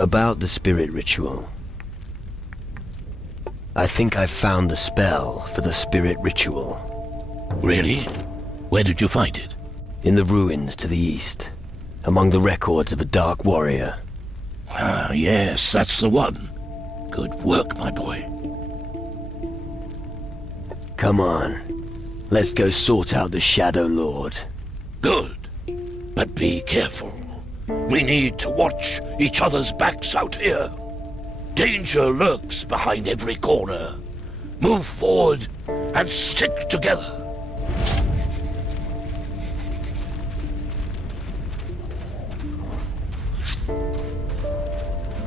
About the spirit ritual. I think I found the spell for the spirit ritual. Really? Where did you find it? In the ruins to the east, among the records of a dark warrior. Ah, yes, that's the one. Good work, my boy. Come on. Let's go sort out the Shadow Lord. Good. But be careful. We need to watch each other's backs out here. Danger lurks behind every corner. Move forward and stick together.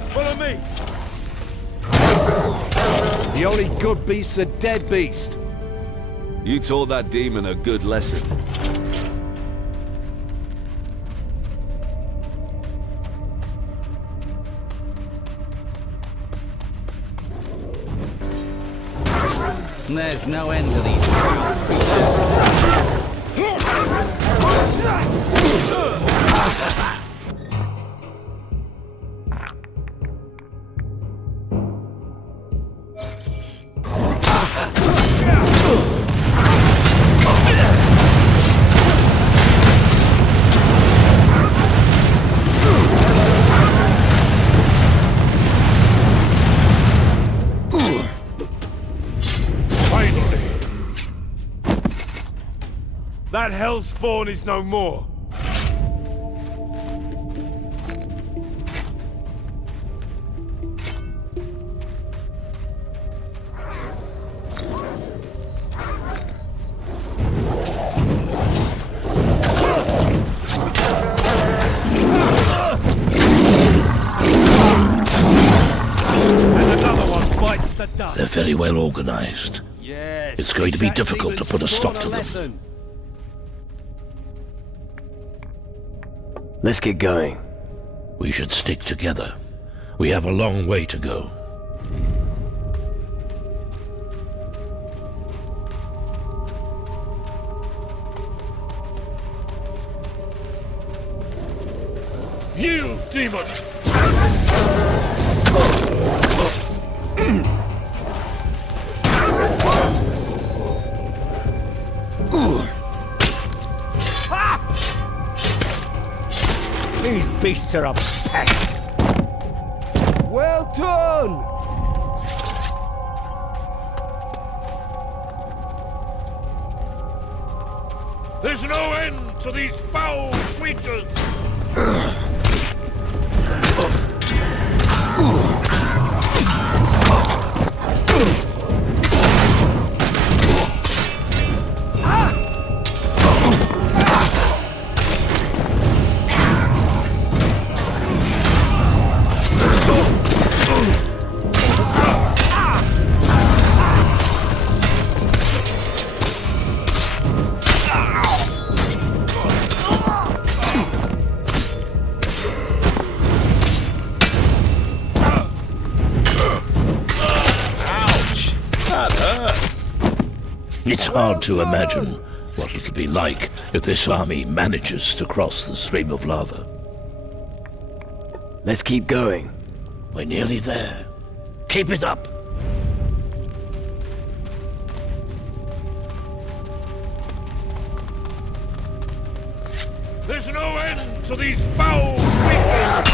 Follow me! The only good beast's a dead beast. You taught that demon a good lesson. There's no end to these foul creatures. That hellspawn is no more. And another one bites the dust. They're very well organized. Yes, It's going to be difficult to put a stop to them. Let's get going. We should stick together. We have a long way to go. You demon! These beasts are a pest. Well done! There's no end to these foul creatures! It's hard to imagine what it'll be like if this army manages to cross the stream of lava. Let's keep going. We're nearly there. Keep it up! There's no end to these foul creatures!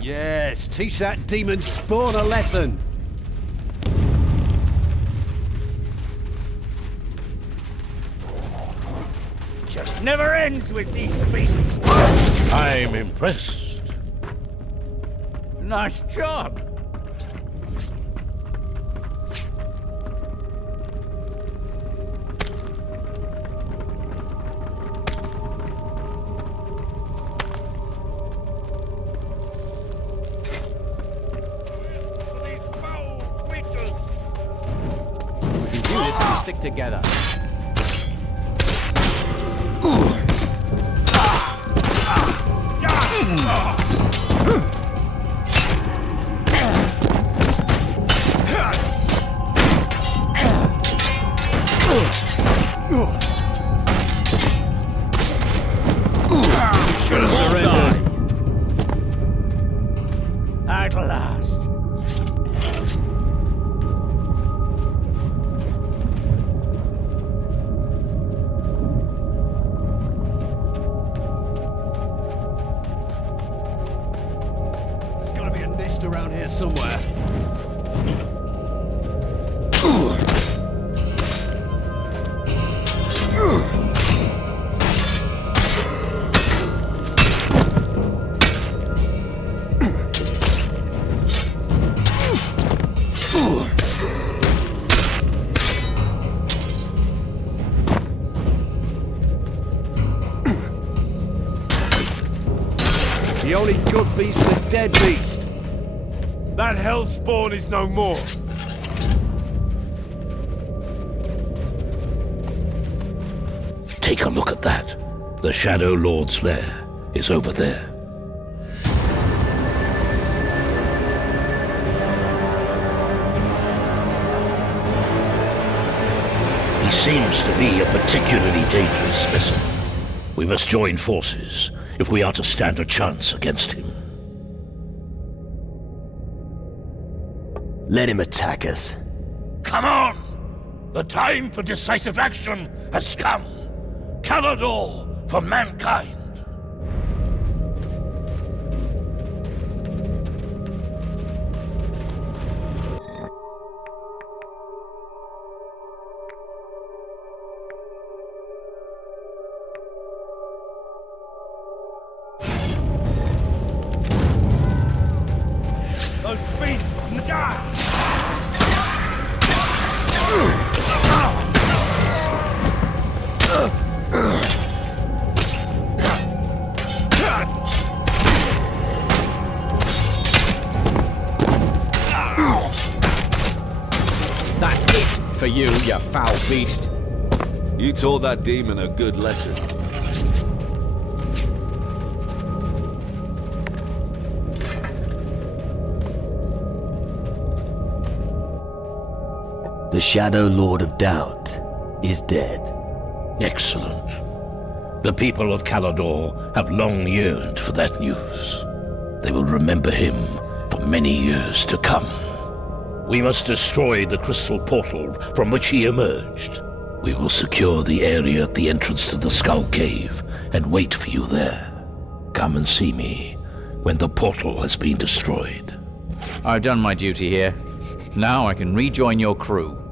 Yes, teach that demon spawn a lesson. Just never ends with these beasts. I'm impressed. Nice job. Stick together. at last. There's gotta be a nest around here somewhere. The only good beast's a dead beast. That hellspawn is no more. Take a look at that. The Shadow Lord's lair is over there. He seems to be a particularly dangerous specimen. We must join forces if we are to stand a chance against him. Let him attack us. Come on! The time for decisive action has come. Khalador for mankind. Those beasts! That's it for you, you foul beast. You taught that demon a good lesson. The Shadow Lord of Doubt is dead. Excellent. The people of Khalador have long yearned for that news. They will remember him for many years to come. We must destroy the crystal portal from which he emerged. We will secure the area at the entrance to the Skull Cave and wait for you there. Come and see me when the portal has been destroyed. I've done my duty here. Now I can rejoin your crew.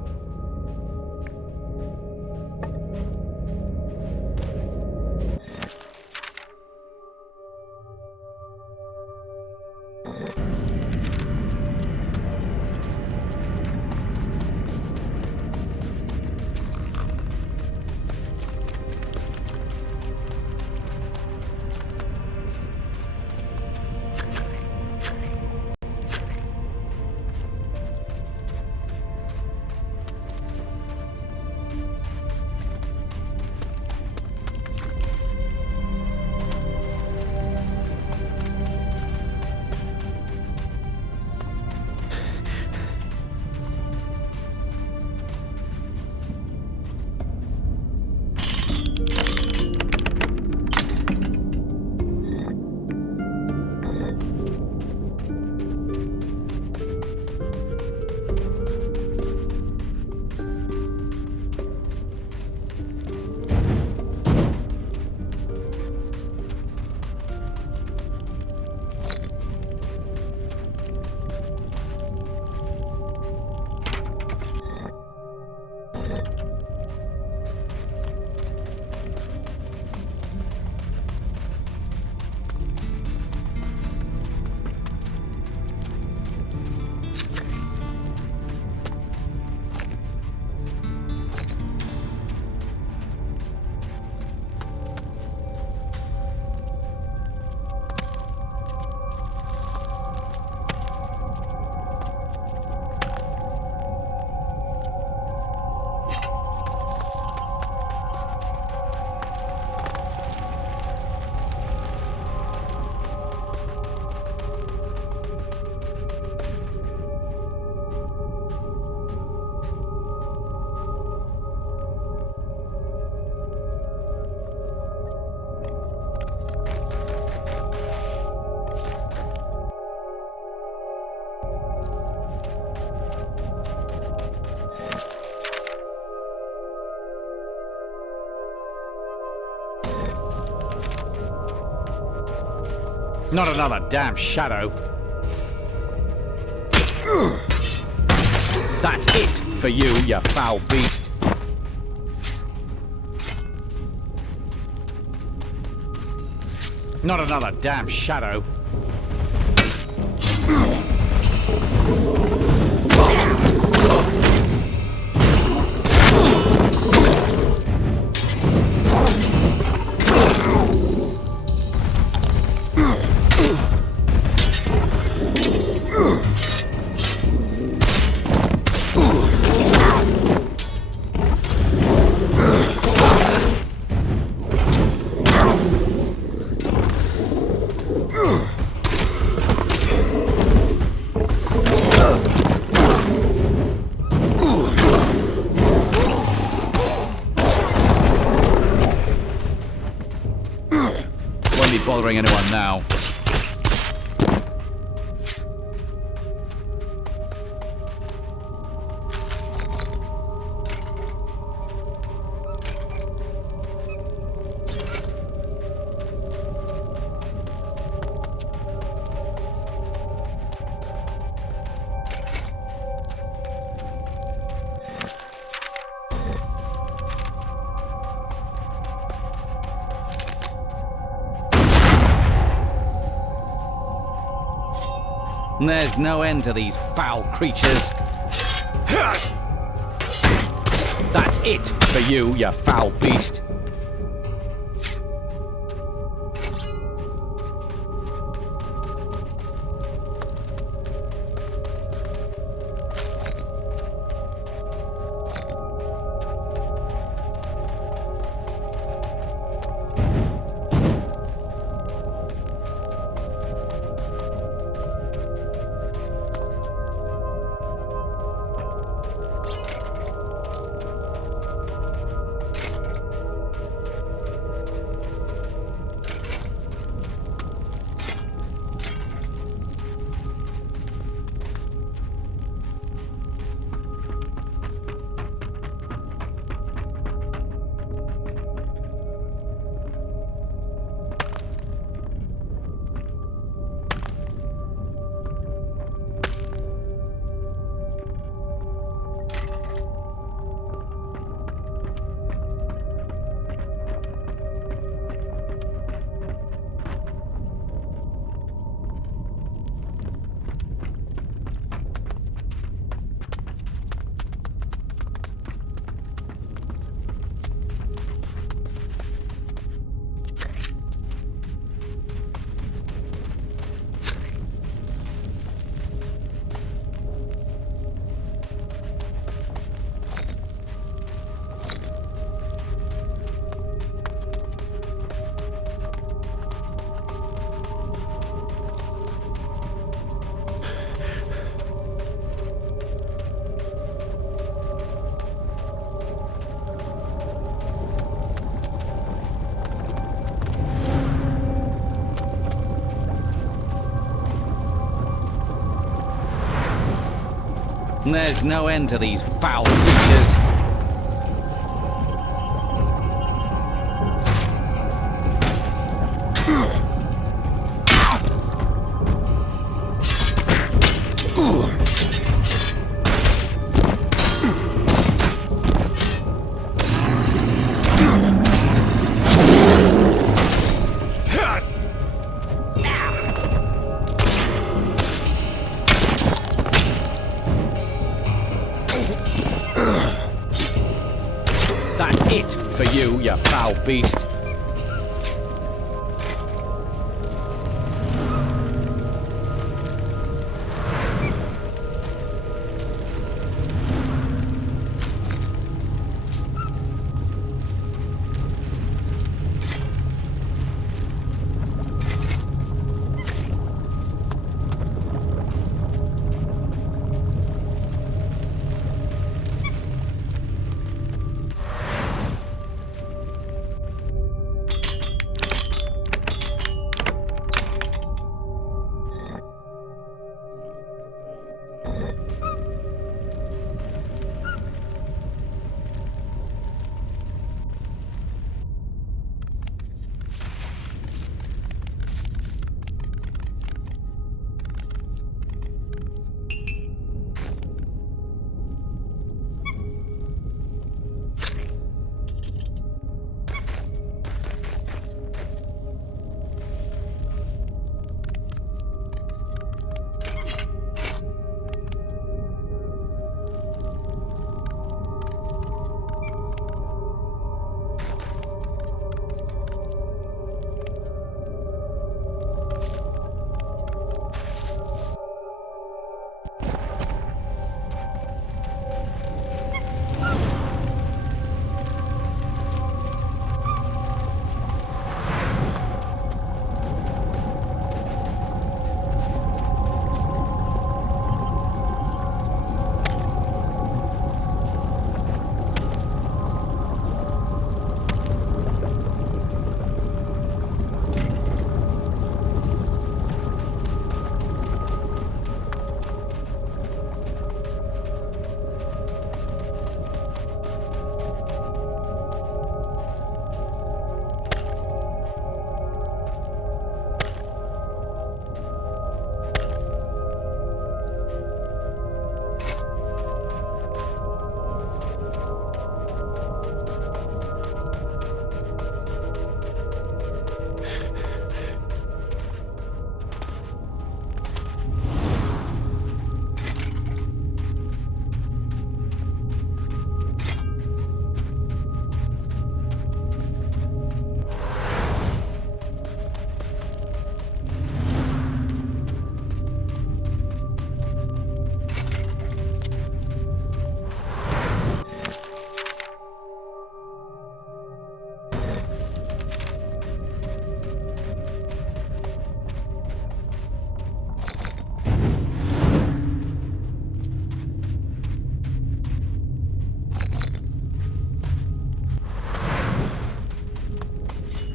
Not another damn shadow. That's it for you foul beast. Not another damn shadow. Bothering anyone now. There's no end to these foul creatures. That's it for you foul beast. There's no end to these foul creatures. You foul beast.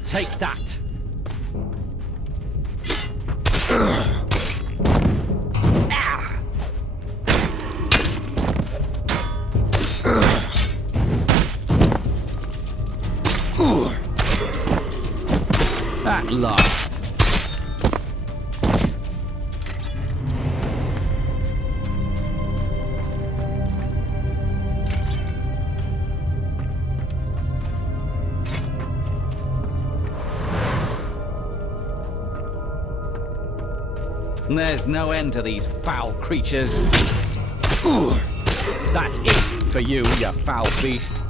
Take that. At last. There's no end to these foul creatures. That's it for you, you foul beast.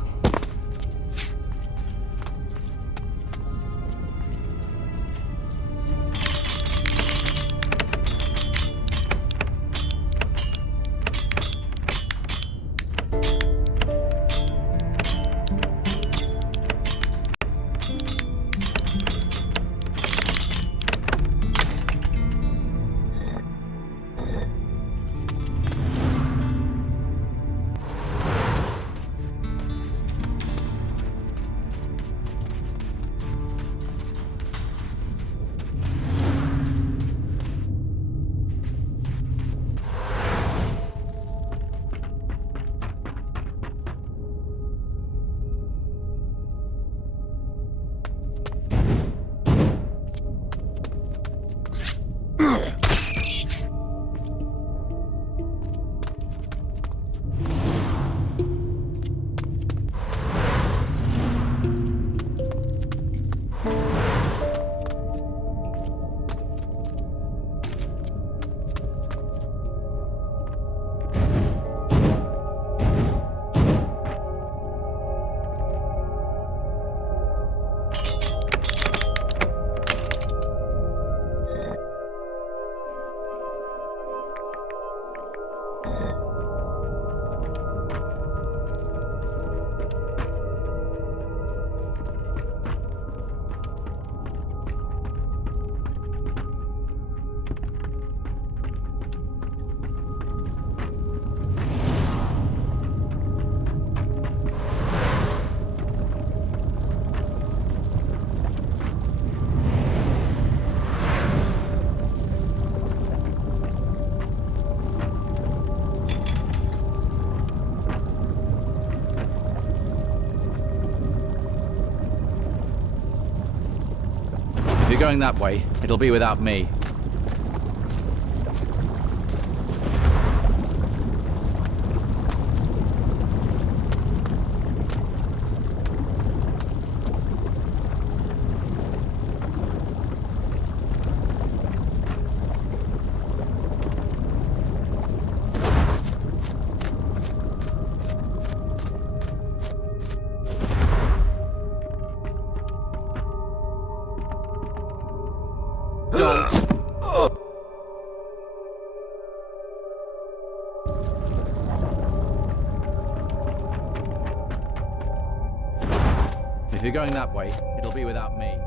If you're going that way, it'll be without me. If you're going that way, it'll be without me.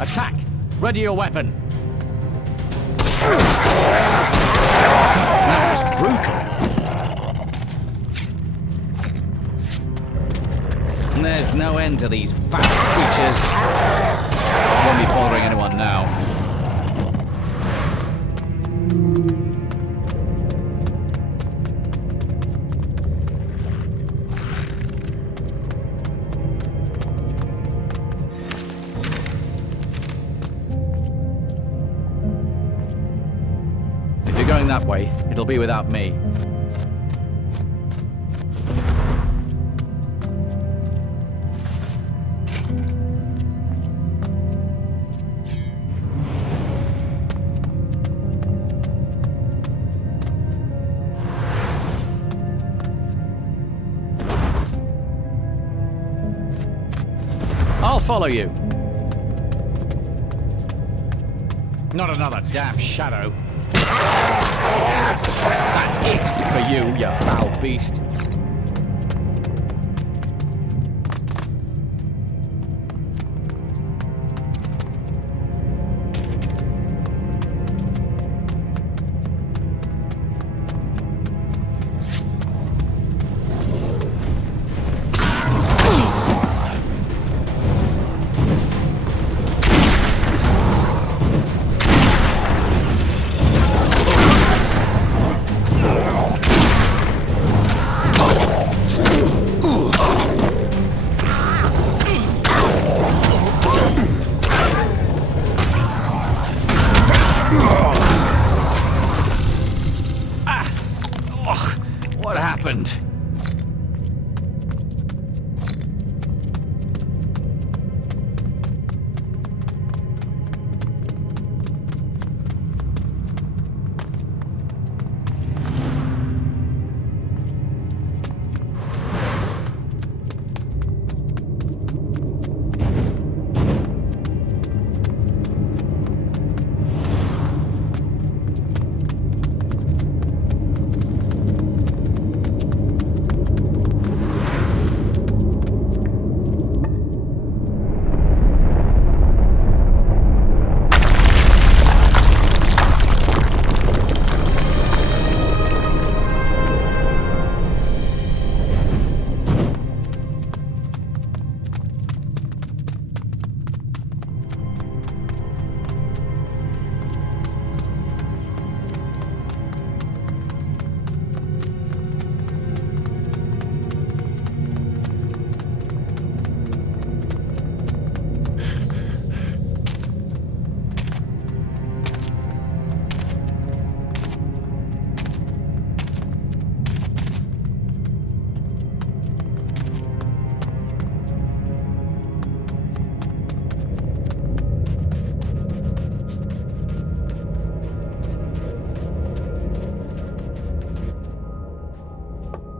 Attack! Ready your weapon! That was brutal. And there's no end to these fat creatures. Won't be bothering anyone now. If you're going that way, it'll be without me. I'll follow you. Not another damn shadow. That's it for you, you foul beast. What happened?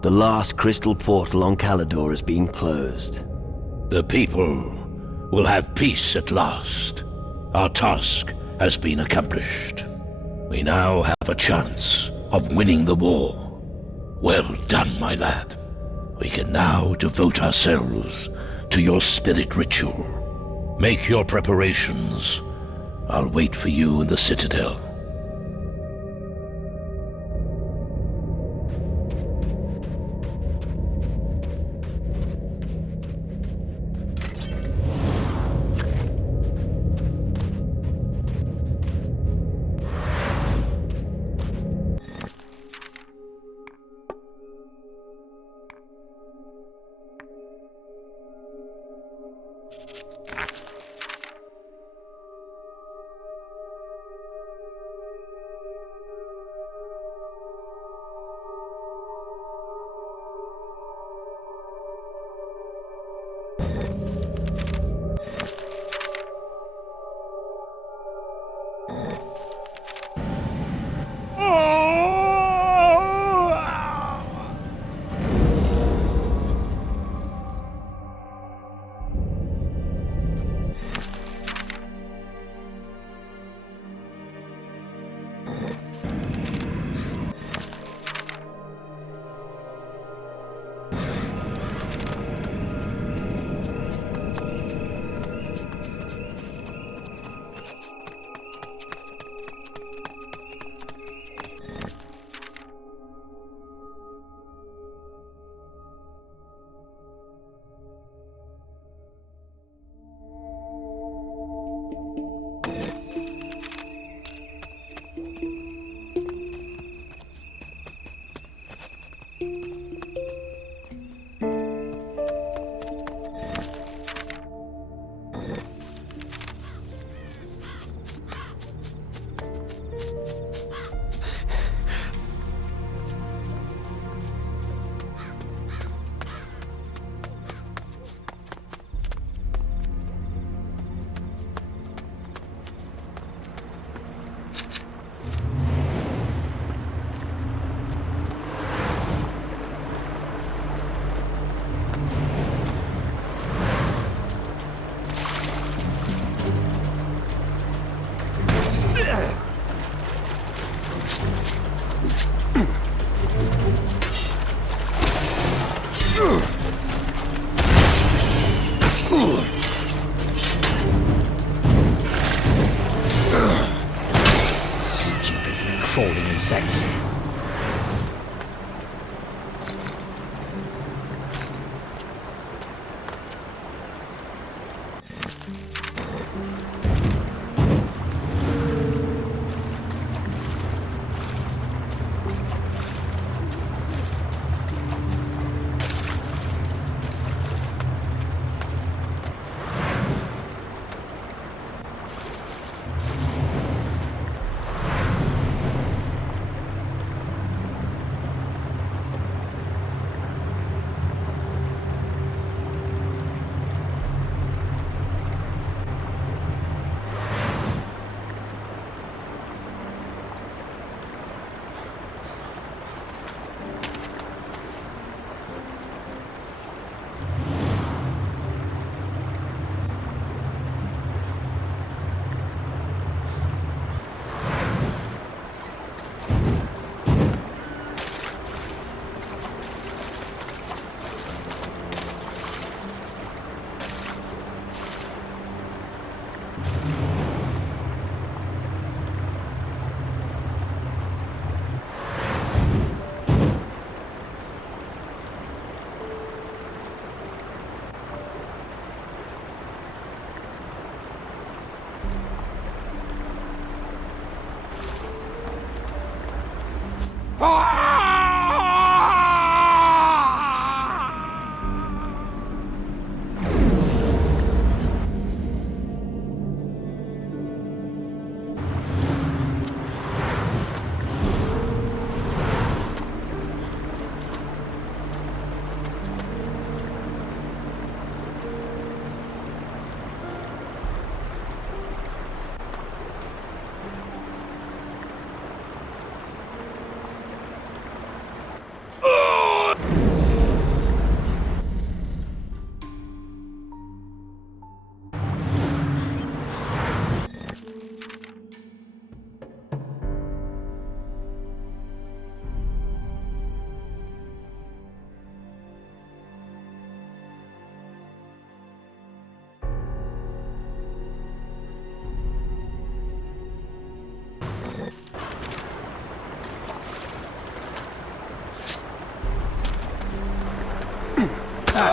The last crystal portal on Kaladoре has been closed. The people will have peace at last. Our task has been accomplished. We now have a chance of winning the war. Well done, my lad. We can now devote ourselves to your spirit ritual. Make your preparations. I'll wait for you in the Citadel.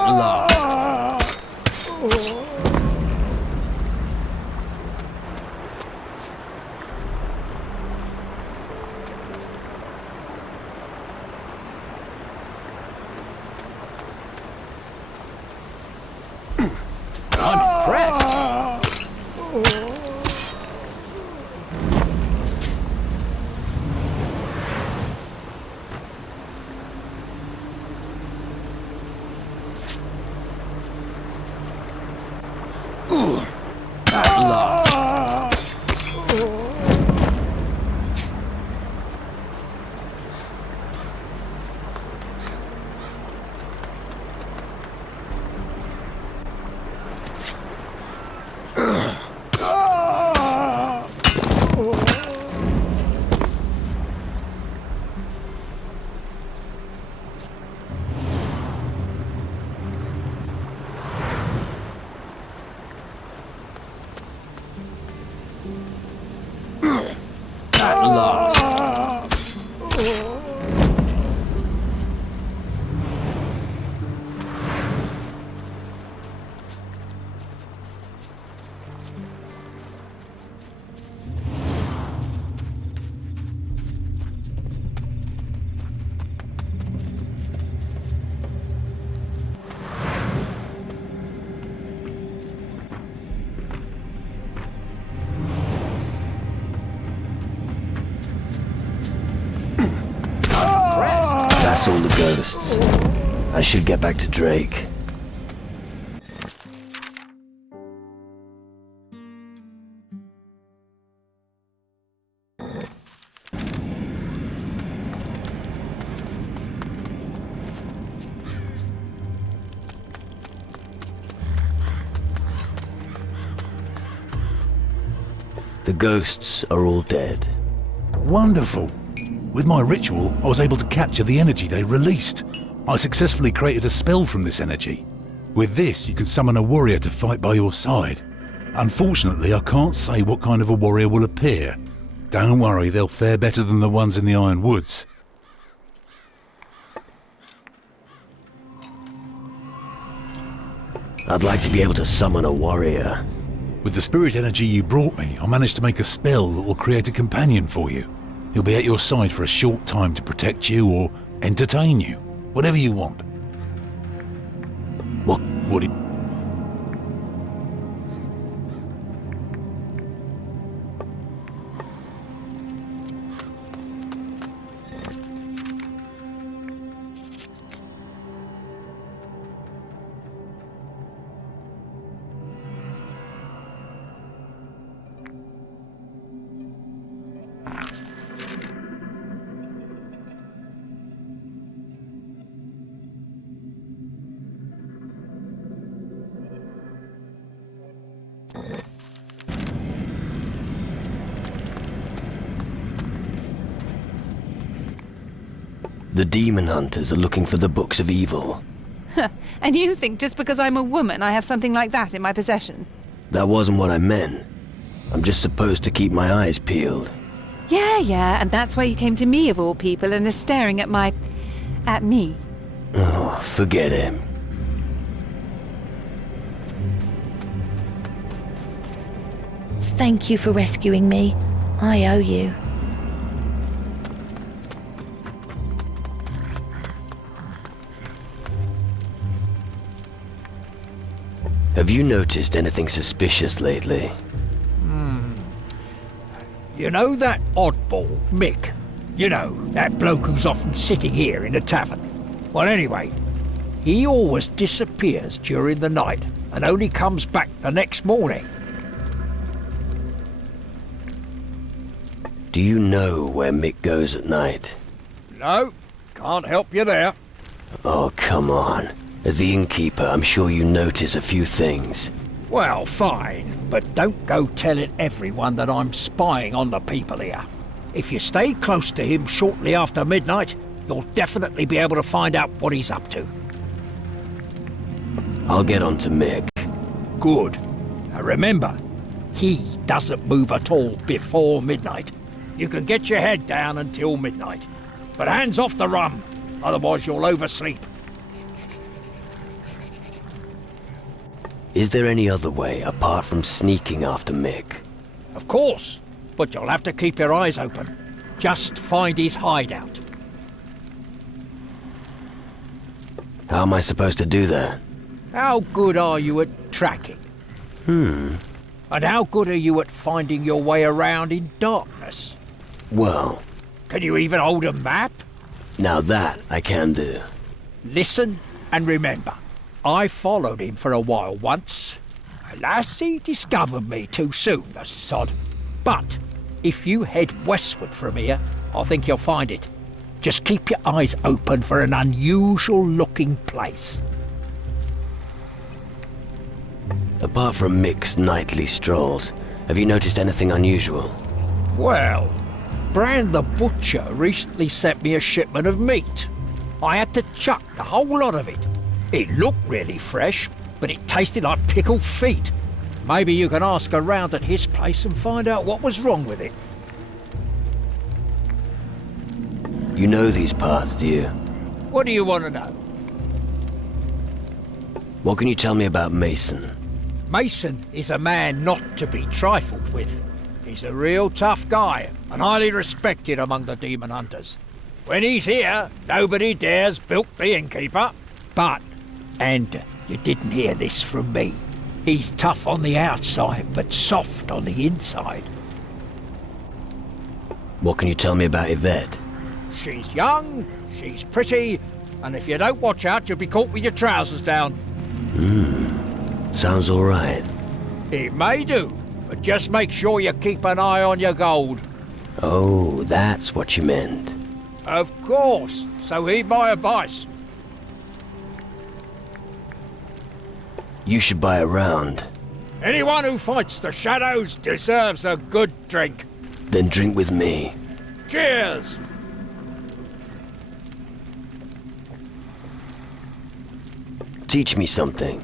At last. I'm impressed. At last. At last. That's all the ghosts. I should get back to Drake. The ghosts are all dead. Wonderful. With my ritual, I was able to capture the energy they released. I successfully created a spell from this energy. With this, you can summon a warrior to fight by your side. Unfortunately, I can't say what kind of a warrior will appear. Don't worry, they'll fare better than the ones in the Iron Woods. I'd like to be able to summon a warrior. With the spirit energy you brought me, I managed to make a spell that will create a companion for you. He'll be at your side for a short time to protect you or entertain you. Whatever you want. What do you... The demon hunters are looking for the books of evil. And you think just because I'm a woman I have something like that in my possession? That wasn't what I meant. I'm just supposed to keep my eyes peeled. Yeah, and that's why you came to me of all people and are staring at me. Oh, forget him. Thank you for rescuing me. I owe you. Have you noticed anything suspicious lately? You know that oddball, Mick? You know, that bloke who's often sitting here in the tavern? Well, anyway, he always disappears during the night and only comes back the next morning. Do you know where Mick goes at night? No, can't help you there. Oh, come on. As the innkeeper, I'm sure you notice a few things. Well, fine, but don't go telling everyone that I'm spying on the people here. If you stay close to him shortly after midnight, you'll definitely be able to find out what he's up to. I'll get on to Mick. Good. Now remember, he doesn't move at all before midnight. You can get your head down until midnight. But hands off the rum, otherwise you'll oversleep. Is there any other way apart from sneaking after Mick? Of course, but you'll have to keep your eyes open. Just find his hideout. How am I supposed to do that? How good are you at tracking? And how good are you at finding your way around in darkness? Well, Can you even hold a map? now that I can do. Listen and remember, I followed him for a while once. Alas, he discovered me too soon, the sod. But if you head westward from here, I think you'll find it. Just keep your eyes open for an unusual-looking place. Apart from Mick's nightly strolls, have you noticed anything unusual? Well, Brand the Butcher recently sent me a shipment of meat. I had to chuck the whole lot of it. It looked really fresh, but it tasted like pickled feet. Maybe you can ask around at his place and find out what was wrong with it. You know these parts, do you? What do you want to know? What can you tell me about Mason? Mason is a man not to be trifled with. He's a real tough guy and highly respected among the demon hunters. When he's here, nobody dares bilk the innkeeper. But, and you didn't hear this from me, he's tough on the outside but soft on the inside. What can you tell me about Yvette? She's young, she's pretty, and if you don't watch out, you'll be caught with your trousers down. Sounds alright. It may do, but just make sure you keep an eye on your gold. Oh, that's what you meant. Of course, so heed my advice. You should buy a round. Anyone who fights the shadows deserves a good drink. Then drink with me. Cheers! Teach me something.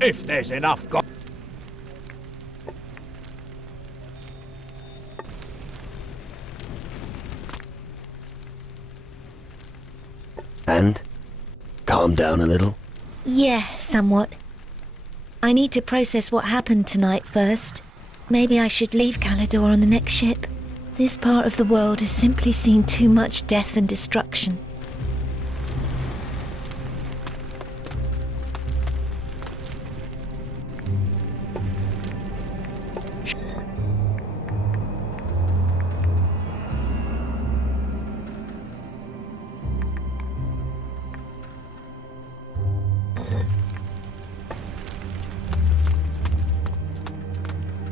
If there's enough gold. And? Calm down a little? Yeah, somewhat. I need to process what happened tonight first. Maybe I should leave Caladore on the next ship. This part of the world has simply seen too much death and destruction.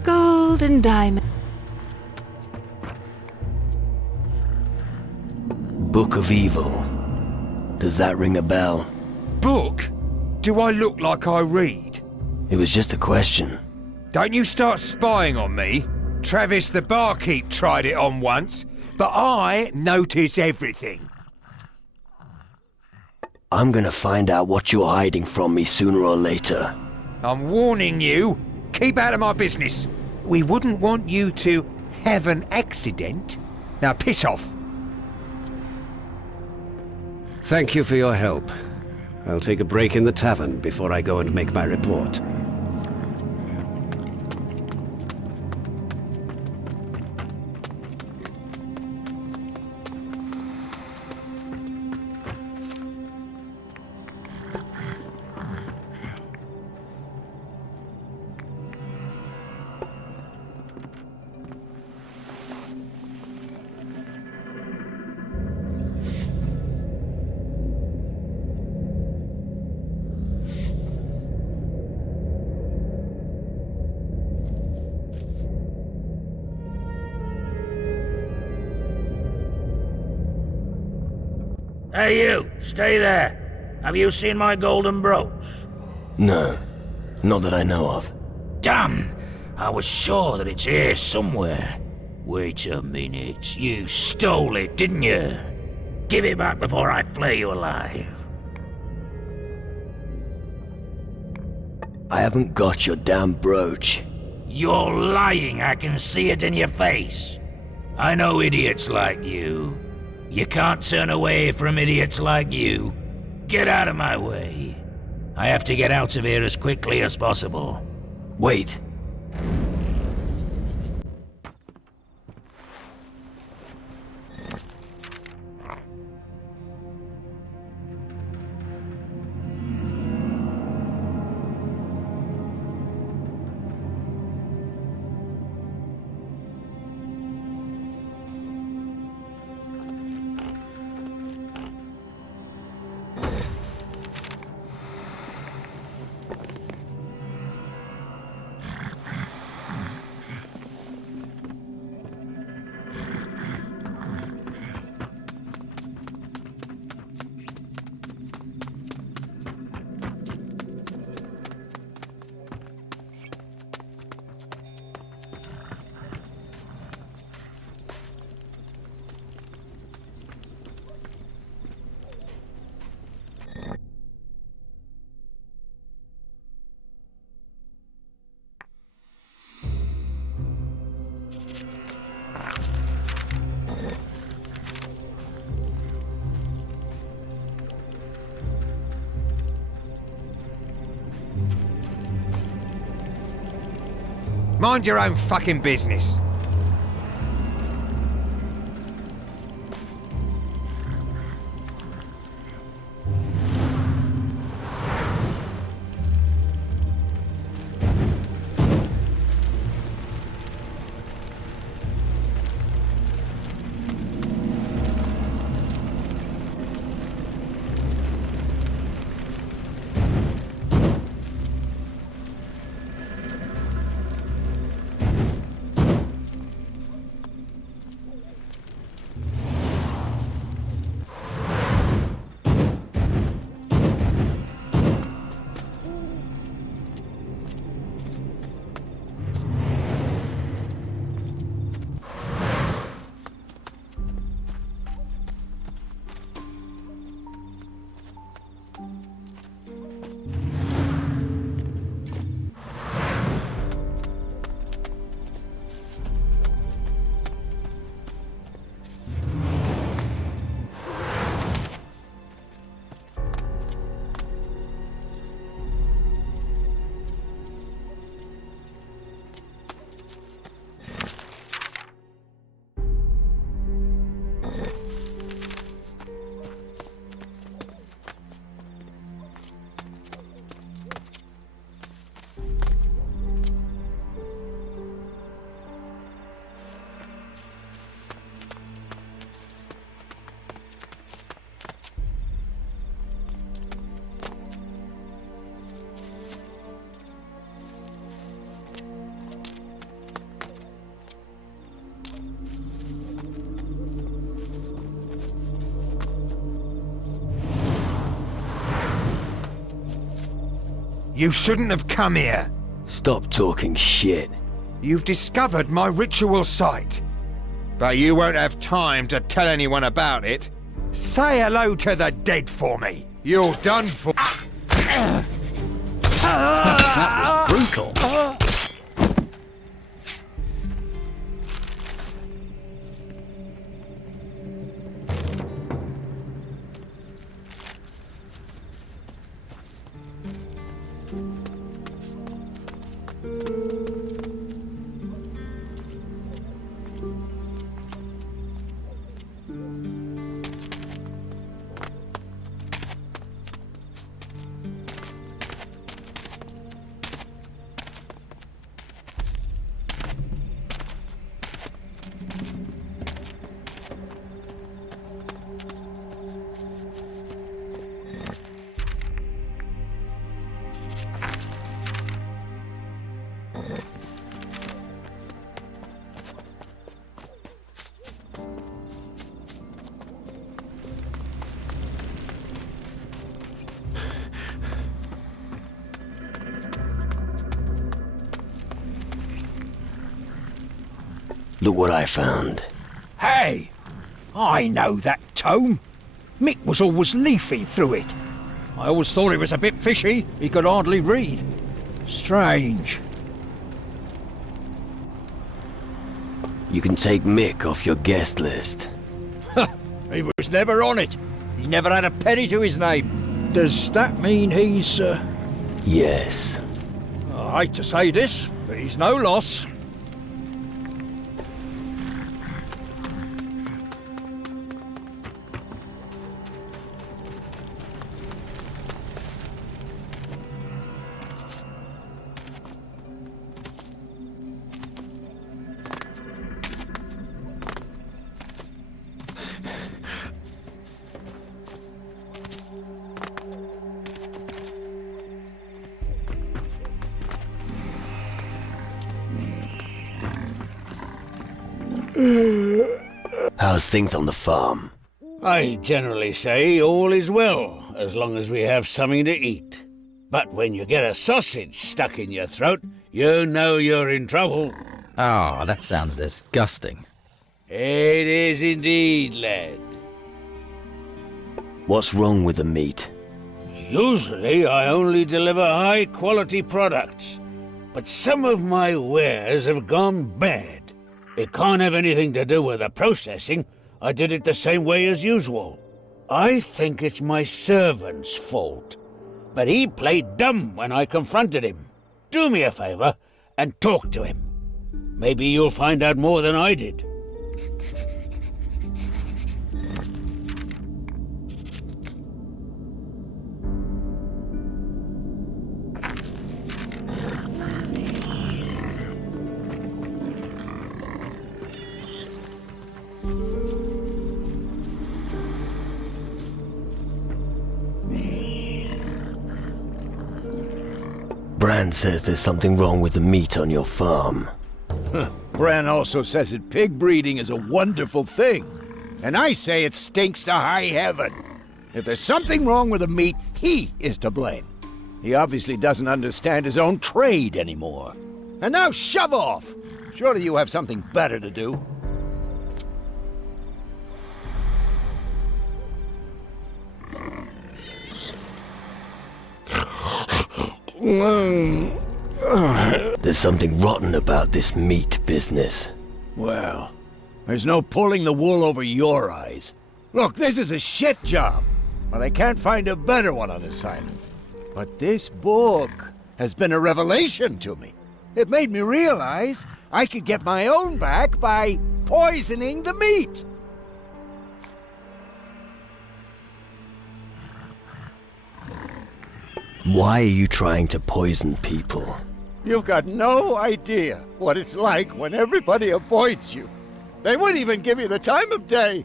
Gold and diamond. Book of Evil. Does that ring a bell? Book? Do I look like I read? It was just a question. Don't you start spying on me. Travis the barkeep tried it on once, but I notice everything. I'm gonna find out what you're hiding from me sooner or later. I'm warning you, keep out of my business. We wouldn't want you to have an accident. Now piss off. Thank you for your help. I'll take a break in the tavern before I go and make my report. Hey you, stay there. Have you seen my golden brooch? No, not that I know of. Damn! I was sure that it's here somewhere. Wait a minute. You stole it, didn't you? Give it back before I flay you alive. I haven't got your damn brooch. You're lying, I can see it in your face. I know idiots like you. You can't turn away from idiots like you. Get out of my way. I have to get out of here as quickly as possible. Wait. Mind your own fucking business. You shouldn't have come here. Stop talking shit. You've discovered my ritual site. But you won't have time to tell anyone about it. Say hello to the dead for me. You're done for. That was brutal. Look what I found. Hey! I know that tome. Mick was always leafing through it. I always thought it was a bit fishy. He could hardly read. Strange. You can take Mick off your guest list. He was never on it. He never had a penny to his name. Does that mean he's, Yes. I hate to say this, but he's no loss. How's things on the farm? I generally say all is well, as long as we have something to eat. But when you get a sausage stuck in your throat, you know you're in trouble. Oh, that sounds disgusting. It is indeed, lad. What's wrong with the meat? Usually I only deliver high-quality products, but some of my wares have gone bad. It can't have anything to do with the processing. I did it the same way as usual. I think it's my servant's fault. But he played dumb when I confronted him. Do me a favor and talk to him. Maybe you'll find out more than I did. Bran says there's something wrong with the meat on your farm. Bran also says that pig breeding is a wonderful thing. And I say it stinks to high heaven. If there's something wrong with the meat, he is to blame. He obviously doesn't understand his own trade anymore. And now shove off! Surely you have something better to do. There's something rotten about this meat business. Well, there's no pulling the wool over your eyes. Look, this is a shit job, but I can't find a better one on this island. But this book has been a revelation to me. It made me realize I could get my own back by poisoning the meat. Why are you trying to poison people? You've got no idea what it's like when everybody avoids you. They wouldn't even give you the time of day.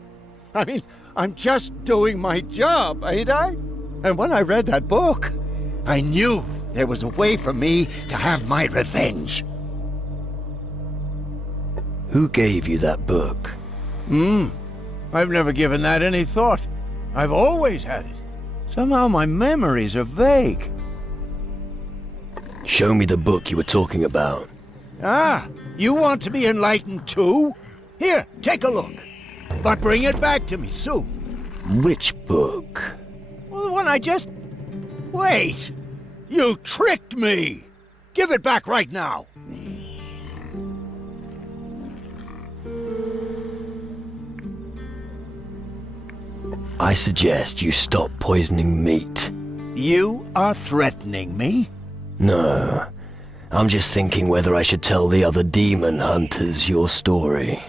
I mean, I'm just doing my job, ain't I? And when I read that book, I knew there was a way for me to have my revenge. Who gave you that book? I've never given that any thought. I've always had it. Somehow my memories are vague. Show me the book you were talking about. Ah, you want to be enlightened too? Here, take a look. But bring it back to me soon. Which book? Well, the one I just... Wait! You tricked me! Give it back right now! I suggest you stop poisoning meat. You are threatening me? No. I'm just thinking whether I should tell the other demon hunters your story.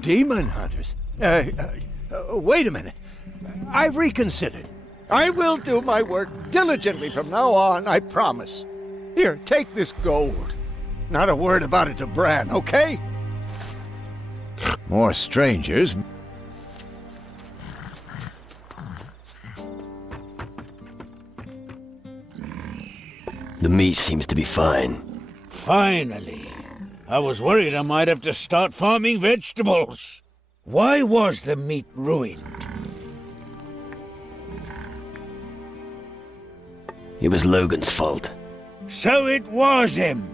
Demon hunters? Wait a minute. I've reconsidered. I will do my work diligently from now on, I promise. Here, take this gold. Not a word about it to Bran, okay? More strangers. The meat seems to be fine. Finally. I was worried I might have to start farming vegetables. Why was the meat ruined? It was Logan's fault. So it was him.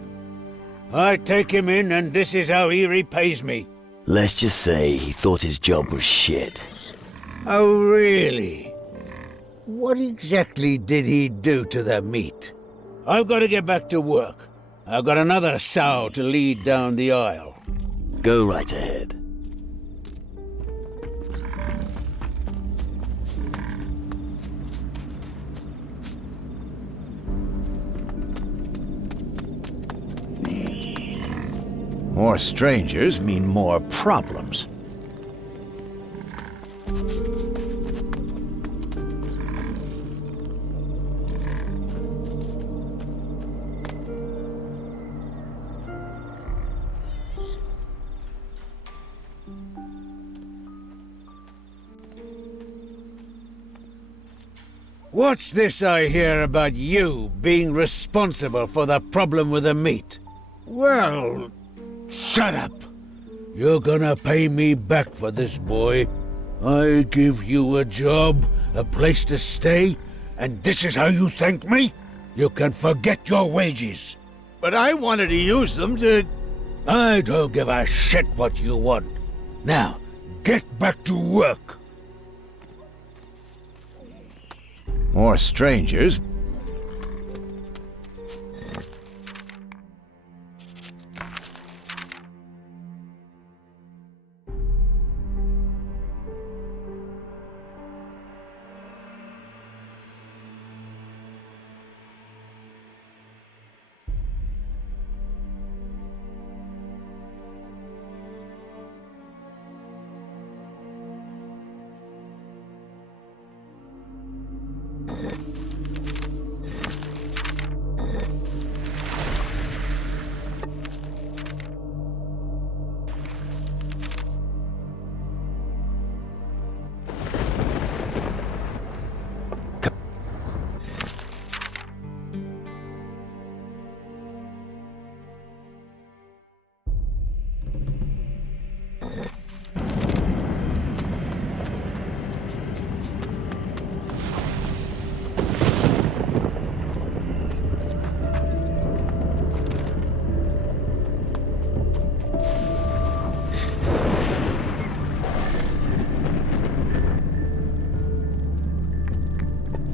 I take him in and this is how he repays me. Let's just say he thought his job was shit. Oh, really? What exactly did he do to the meat? I've got to get back to work. I've got another sow to lead down the aisle. Go right ahead. More strangers mean more problems. What's this I hear about you being responsible for the problem with the meat? Well, shut up. You're gonna pay me back for this, boy. I give you a job, a place to stay, and this is how you thank me? You can forget your wages. But I wanted to use them to... I don't give a shit what you want. Now, get back to work. More strangers.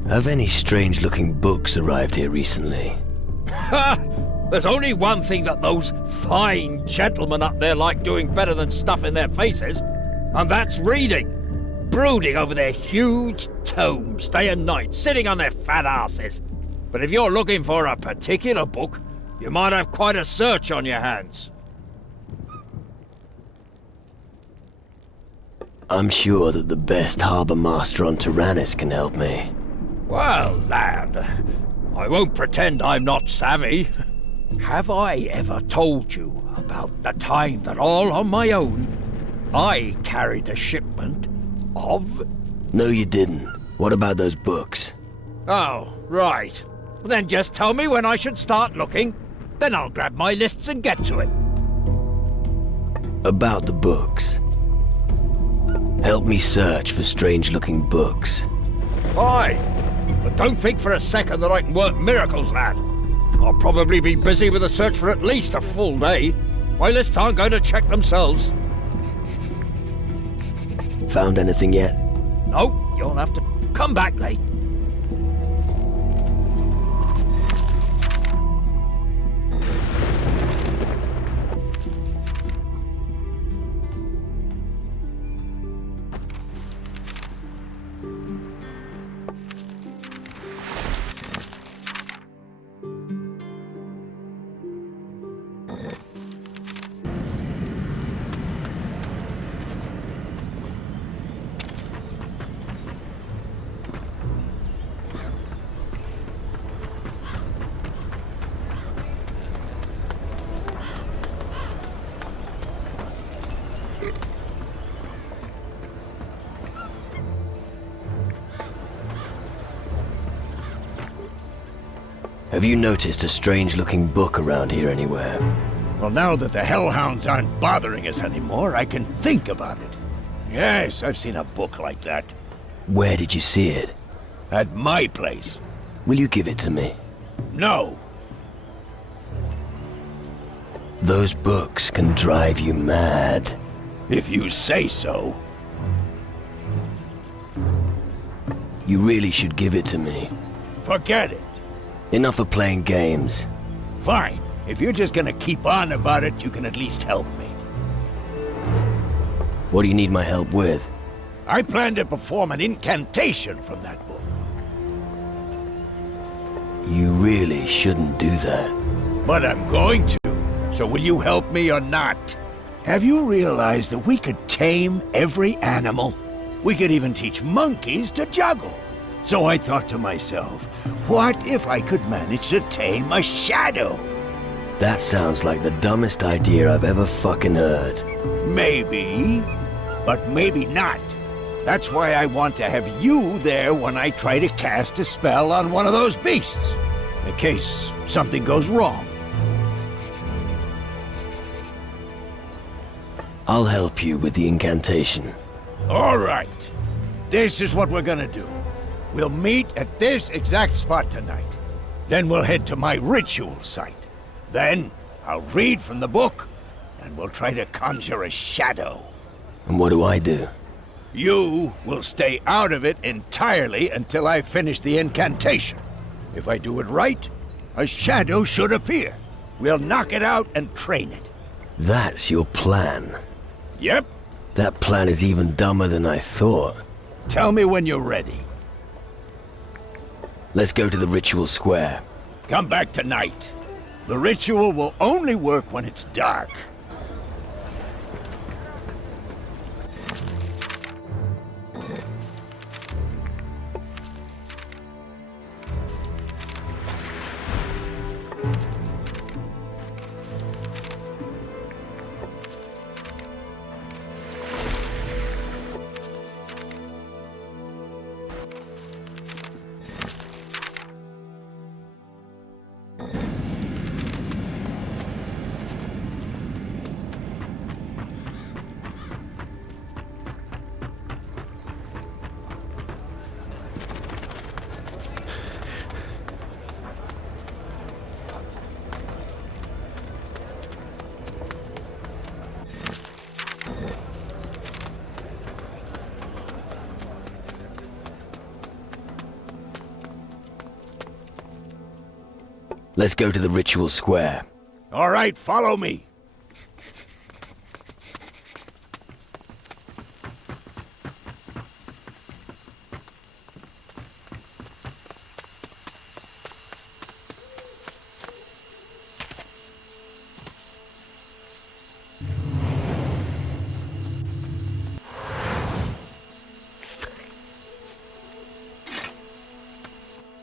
Have any strange-looking books arrived here recently? Ha! There's only one thing that those fine gentlemen up there like doing better than stuffing their faces, and that's reading. Brooding over their huge tomes day and night, sitting on their fat asses. But if you're looking for a particular book, you might have quite a search on your hands. I'm sure that the best harbour master on Tyrannus can help me. Well, lad, I won't pretend I'm not savvy. Have I ever told you about the time that all on my own, I carried a shipment of... No, you didn't. What about those books? Oh, right. Well, then just tell me when I should start looking. Then I'll grab my lists and get to it. About the books. Help me search for strange-looking books. Fine. But don't think for a second that I can work miracles, lad. I'll probably be busy with a search for at least a full day. My lists aren't going to check themselves. Found anything yet? No, you'll have to come back late. Have you noticed a strange-looking book around here anywhere? Well, now that the hellhounds aren't bothering us anymore, I can think about it. Yes, I've seen a book like that. Where did you see it? At my place. Will you give it to me? No. Those books can drive you mad. If you say so. You really should give it to me. Forget it. Enough of playing games. Fine. If you're just gonna keep on about it, you can at least help me. What do you need my help with? I plan to perform an incantation from that book. You really shouldn't do that. But I'm going to. So will you help me or not? Have you realized that we could tame every animal? We could even teach monkeys to juggle. So I thought to myself, what if I could manage to tame a shadow? That sounds like the dumbest idea I've ever fucking heard. Maybe, but maybe not. That's why I want to have you there when I try to cast a spell on one of those beasts, in case something goes wrong. I'll help you with the incantation. All right. This is what we're gonna do. We'll meet at this exact spot tonight. Then we'll head to my ritual site. Then I'll read from the book, and we'll try to conjure a shadow. And what do I do? You will stay out of it entirely until I finish the incantation. If I do it right, a shadow should appear. We'll knock it out and train it. That's your plan? Yep. That plan is even dumber than I thought. Tell me when you're ready. Let's go to the ritual square. Come back tonight. The ritual will only work when it's dark. Let's go to the ritual square. All right, follow me.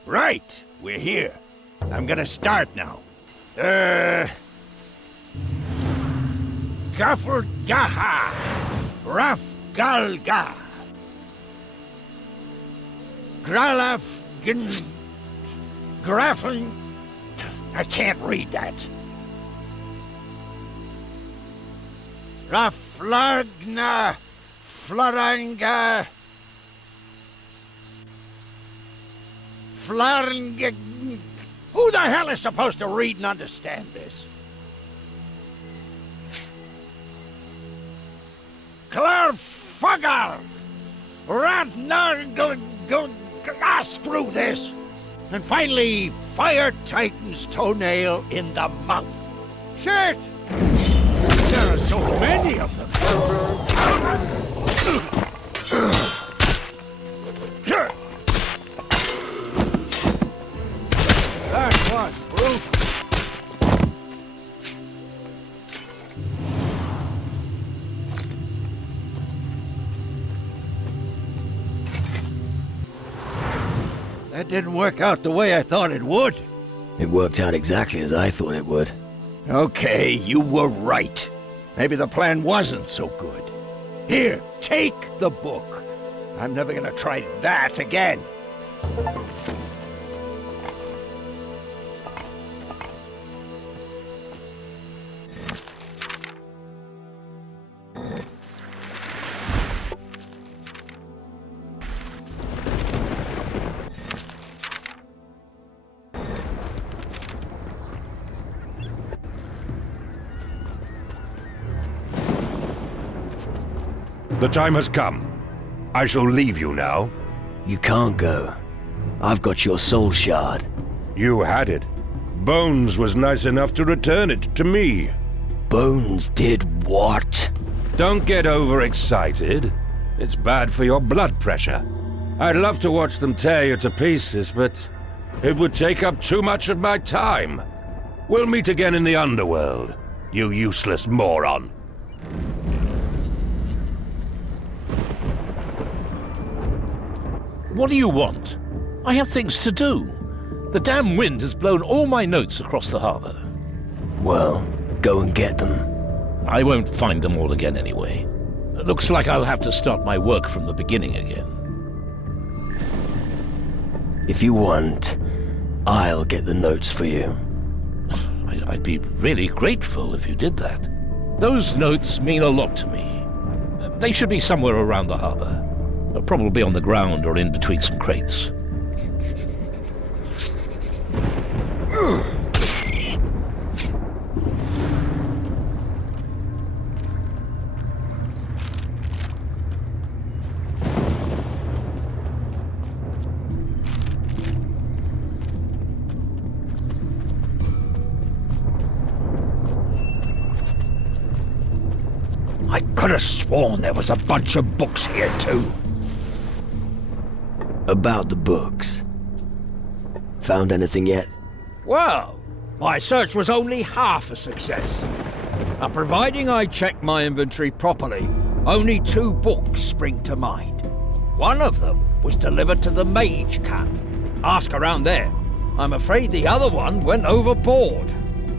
Right, we're here. I'm gonna start now. Gafurgaha, Rafgalga, Gralaf, Grafen. I can't read that. Raflagna, Floranga, Flarng. Who the hell is supposed to read and understand this? Clarfugar! Screw this! And finally, Fire Titan's toenail in the mouth. Shit! There are so many of them! That was brutal. That didn't work out the way I thought it would. It worked out exactly as I thought it would. Okay, you were right. Maybe the plan wasn't so good. Here, take the book. I'm never gonna try that again. The time has come. I shall leave you now. You can't go. I've got your soul shard. You had it. Bones was nice enough to return it to me. Bones did what? Don't get overexcited. It's bad for your blood pressure. I'd love to watch them tear you to pieces, but it would take up too much of my time. We'll meet again in the underworld. you useless moron. What do you want? I have things to do. The damn wind has blown all my notes across the harbor. Well, go and get them. I won't find them all again anyway. It looks like I'll have to start my work from the beginning again. If you want, I'll get the notes for you. I'd be really grateful if you did that. Those notes mean a lot to me. They should be somewhere around the harbor. Probably on the ground or in between some crates. I could have sworn there was a bunch of books here too. About the books. Found anything yet? Well, my search was only half a success. Now, providing I check my inventory properly, only 2 books spring to mind. One of them was delivered to the mage camp. Ask around there. I'm afraid the other one went overboard.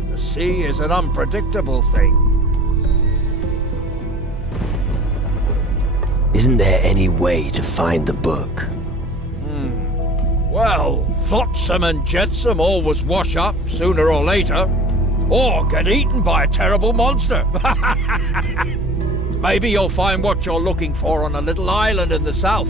The sea is an unpredictable thing. Isn't there any way to find the book? Well, flotsam and jetsam always wash up sooner or later, or get eaten by a terrible monster. Maybe you'll find what you're looking for on a little island in the south.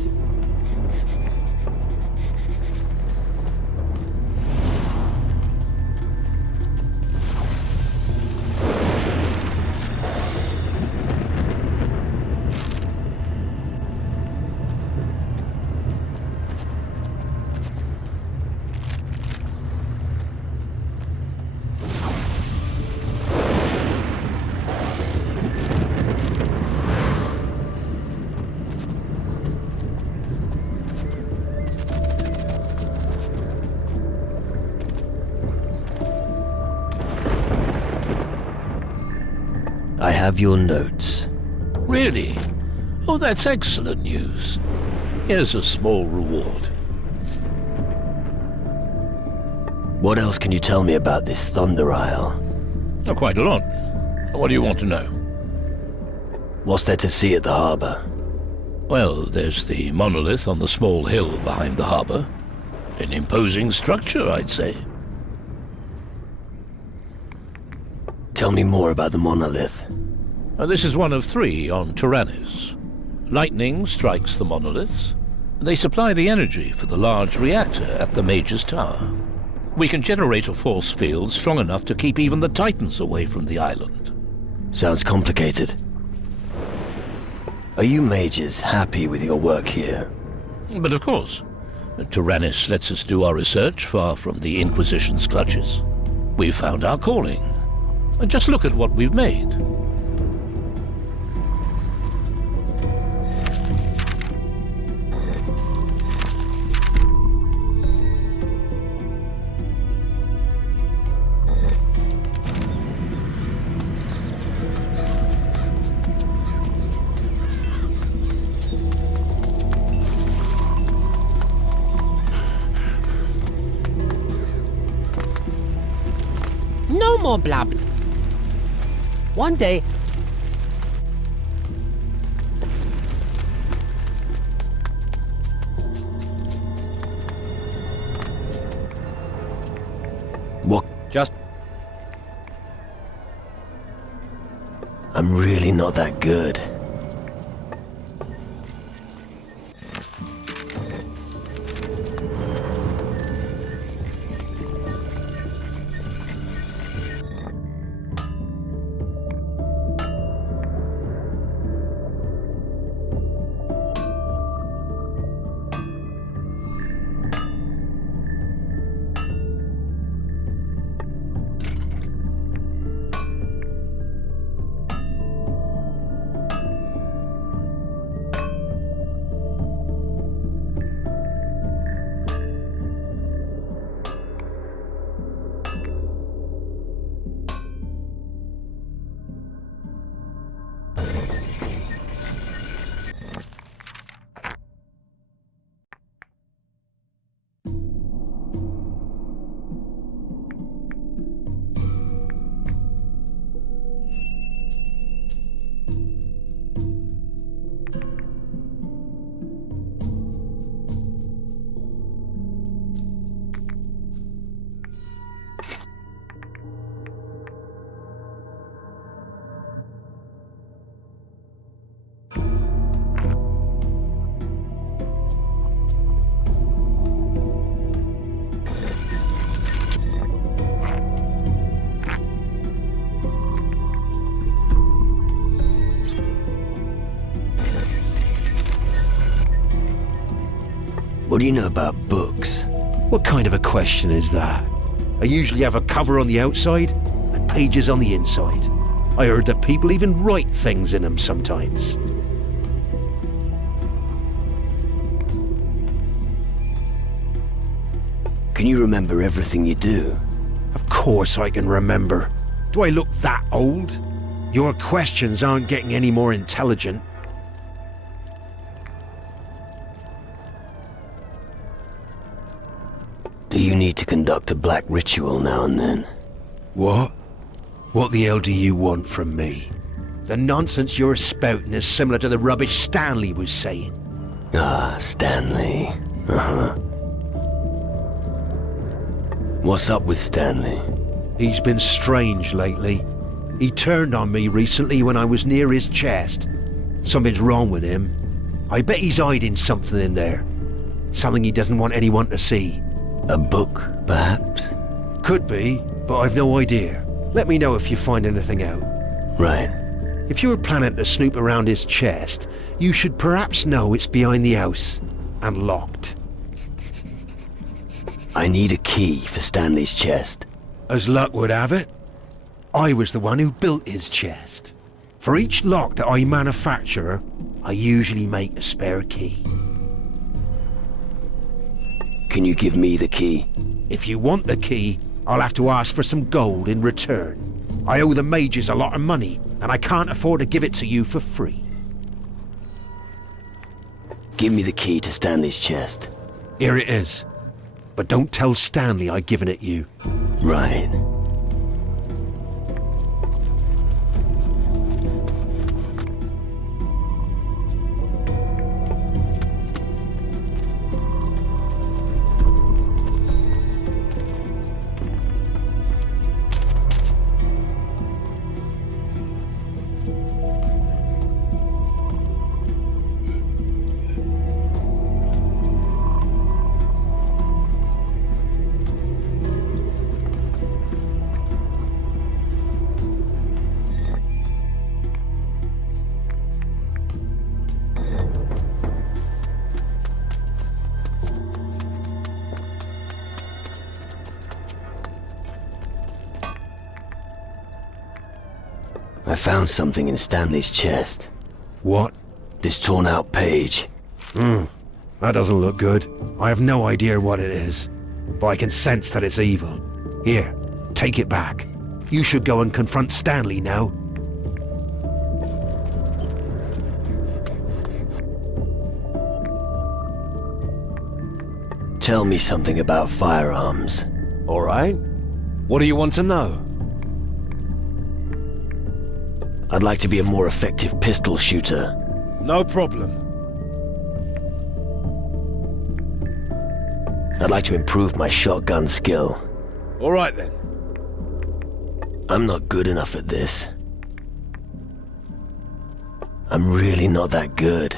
I have your notes. Really? Oh, that's excellent news. Here's a small reward. What else can you tell me about this Thunder Isle? Oh, quite a lot. What do you want to know? What's there to see at the harbor? Well, there's the monolith on the small hill behind the harbor. An imposing structure, I'd say. Tell me more about the monolith. This is one of 3 on Tyrannus. Lightning strikes the monoliths. They supply the energy for the large reactor at the Mage's Tower. We can generate a force field strong enough to keep even the Titans away from the island. Sounds complicated. Are you mages happy with your work here? But of course. Tyrannus lets us do our research far from the Inquisition's clutches. We've found our calling. Just look at what we've made. No more blah blah. One day... What? Just... I'm really not that good. What do you know about books? What kind of a question is that? I usually have a cover on the outside and pages on the inside. I heard that people even write things in them sometimes. Can you remember everything you do? Of course I can remember. Do I look that old? Your questions aren't getting any more intelligent. Do you need to conduct a black ritual now and then? What? What the hell do you want from me? The nonsense you're spouting is similar to the rubbish Stanley was saying. Ah, Stanley. Uh-huh. What's up with Stanley? He's been strange lately. He turned on me recently when I was near his chest. Something's wrong with him. I bet he's hiding something in there. Something he doesn't want anyone to see. A book, perhaps? Could be, but I've no idea. Let me know if you find anything out. Right. If you're planning to snoop around his chest, you should perhaps know it's behind the house and locked. I need a key for Stanley's chest. As luck would have it, I was the one who built his chest. For each lock that I manufacture, I usually make a spare key. Can you give me the key? If you want the key, I'll have to ask for some gold in return. I owe the mages a lot of money, and I can't afford to give it to you for free. Give me the key to Stanley's chest. Here it is. But don't tell Stanley I've given it you. Right. I found something in Stanley's chest. What? This torn out page. That doesn't look good. I have no idea what it is, but I can sense that it's evil. Here, take it back. You should go and confront Stanley now. Tell me something about firearms. All right. What do you want to know? I'd like to be a more effective pistol shooter. No problem. I'd like to improve my shotgun skill. All right then. I'm not good enough at this. I'm really not that good.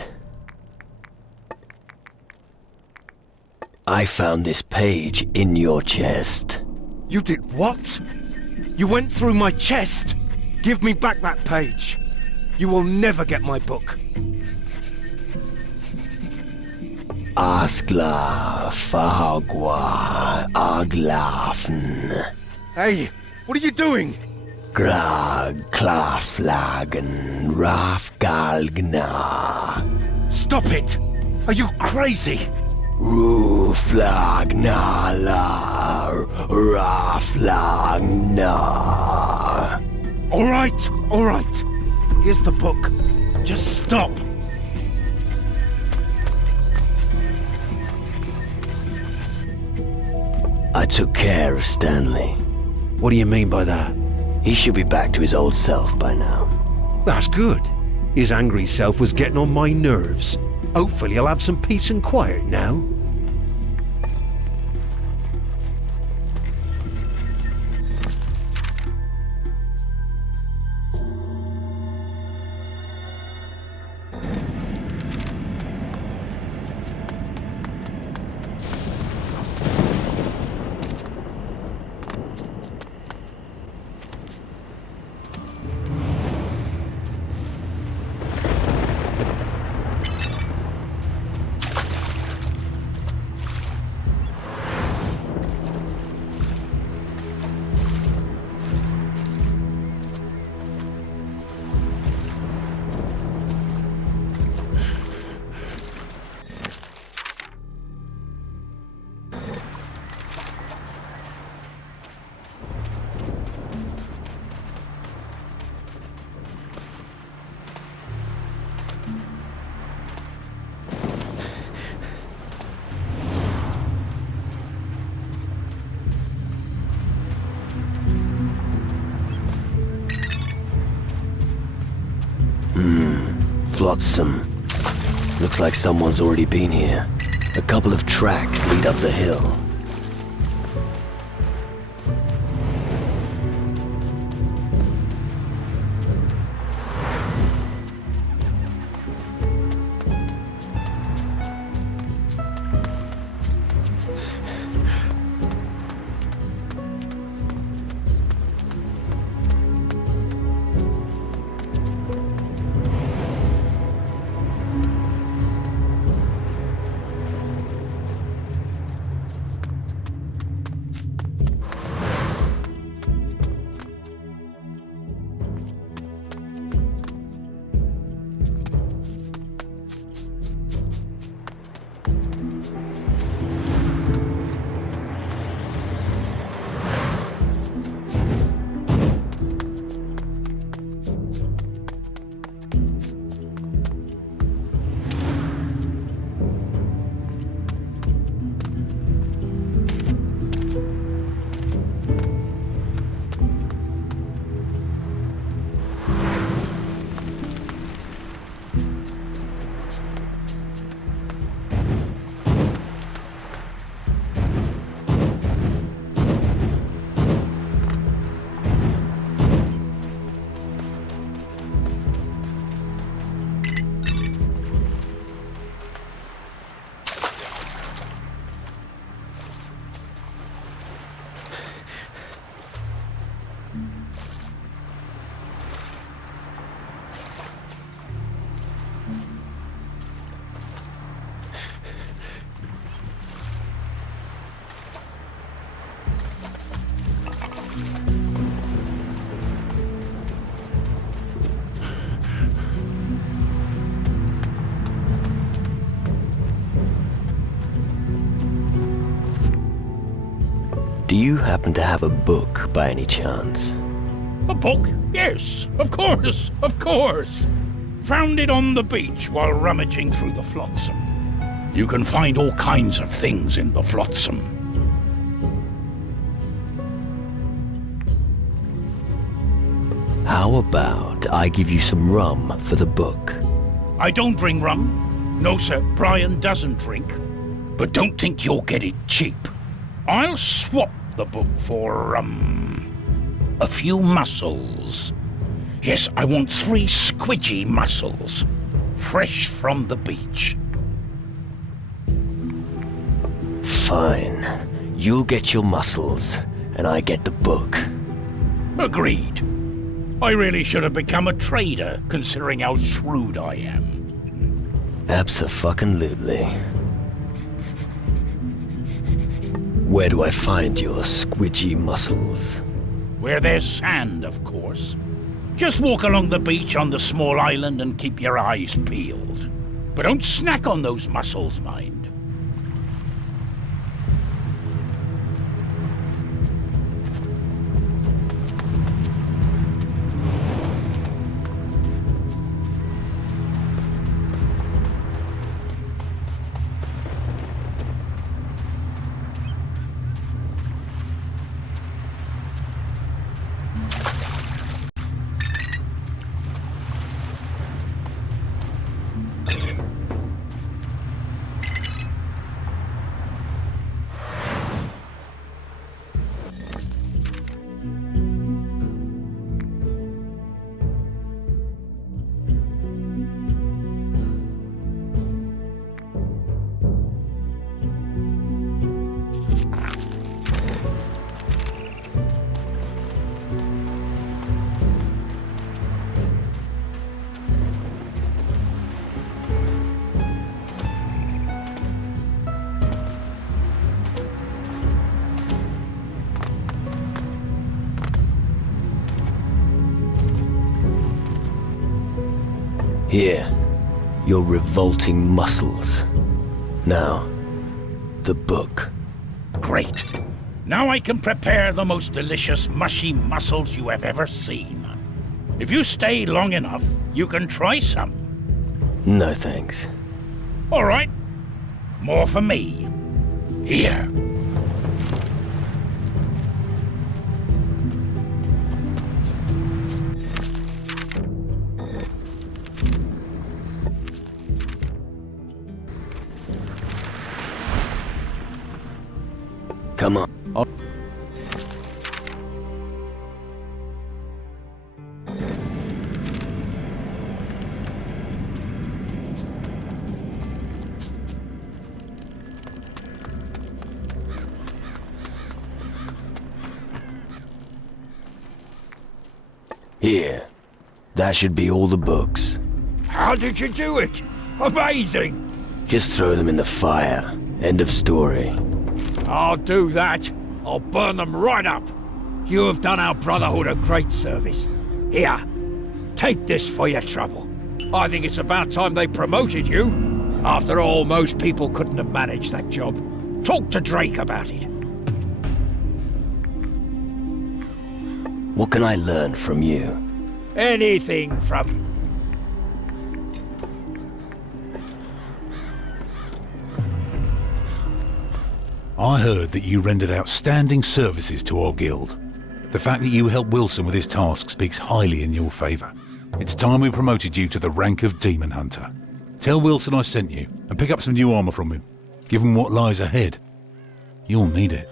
I found this page in your chest. You did what? You went through my chest? Give me back that page. You will never get my book. Askla Fagwa Aglafen. Hey, what are you doing? Grag Klaflagen Rafgalgna. Stop it! Are you crazy? Ruflagnala Raflagna. All right. Here's the book. Just stop. I took care of Stanley. What do you mean by that? He should be back to his old self by now. That's good. His angry self was getting on my nerves. Hopefully I'll have some peace and quiet now. flotsam. Looks like someone's already been here. A couple of tracks lead up the hill. Do you happen to have a book by any chance? A book? Yes, of course, of course. Found it on the beach while rummaging through the flotsam. You can find all kinds of things in the flotsam. How about I give you some rum for the book? I don't drink rum. No, sir, Brian doesn't drink. But don't think you'll get it cheap. I'll swap the book for, a few mussels. Yes, I want 3 squidgy mussels. Fresh from the beach. Fine. You'll get your mussels, and I get the book. Agreed. I really should have become a trader, considering how shrewd I am. Abso-fucking-lutely. Where do I find your squidgy mussels? Where there's sand, of course. Just walk along the beach on the small island and keep your eyes peeled. But don't snack on those mussels, mind. Here, your revolting mussels. Now, the book. Great. Now I can prepare the most delicious mushy mussels you have ever seen. If you stay long enough, you can try some. No thanks. All right. More for me. Here. Come on. Here. That should be all the books. How did you do it? Amazing! Just throw them in the fire. End of story. I'll do that. I'll burn them right up. You have done our Brotherhood a great service. Here, take this for your trouble. I think it's about time they promoted you. After all, most people couldn't have managed that job. Talk to Drake about it. What can I learn from you? Anything from... I heard that you rendered outstanding services to our guild. The fact that you helped Wilson with his task speaks highly in your favour. It's time we promoted you to the rank of Demon Hunter. Tell Wilson I sent you, and pick up some new armour from him. Give him what lies ahead. You'll need it.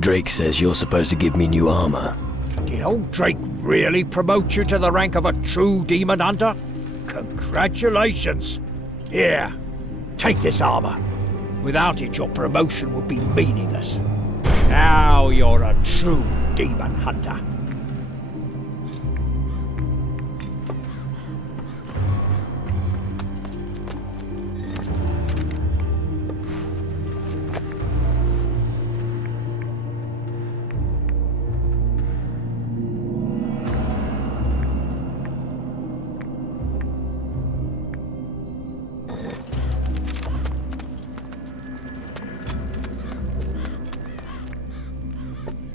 Drake says you're supposed to give me new armor. Did old Drake really promote you to the rank of a true demon hunter? Congratulations! Here, take this armor. Without it, your promotion would be meaningless. Now you're a true demon hunter.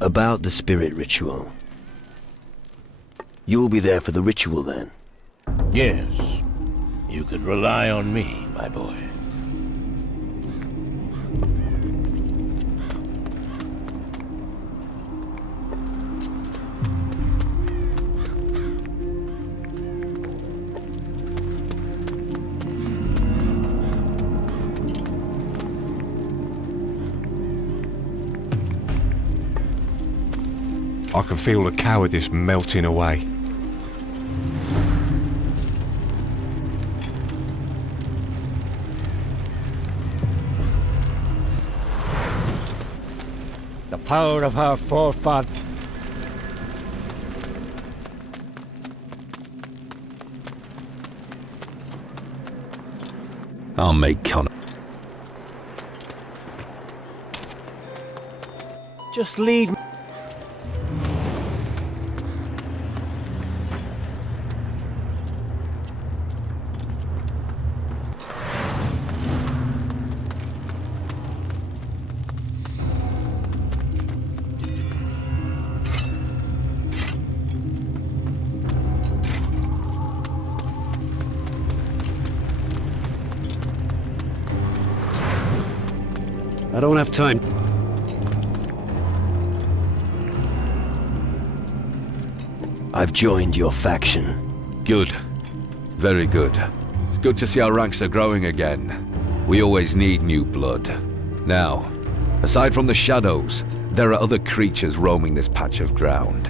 About the spirit ritual. You'll be there for the ritual then? Yes. You could rely on me, my boy. I can feel the cowardice melting away. The power of our forefathers. I'll make Connor. Just leave me. I don't have time. I've joined your faction. Good. Very good. It's good to see our ranks are growing again. We always need new blood. Now, aside from the shadows, there are other creatures roaming this patch of ground.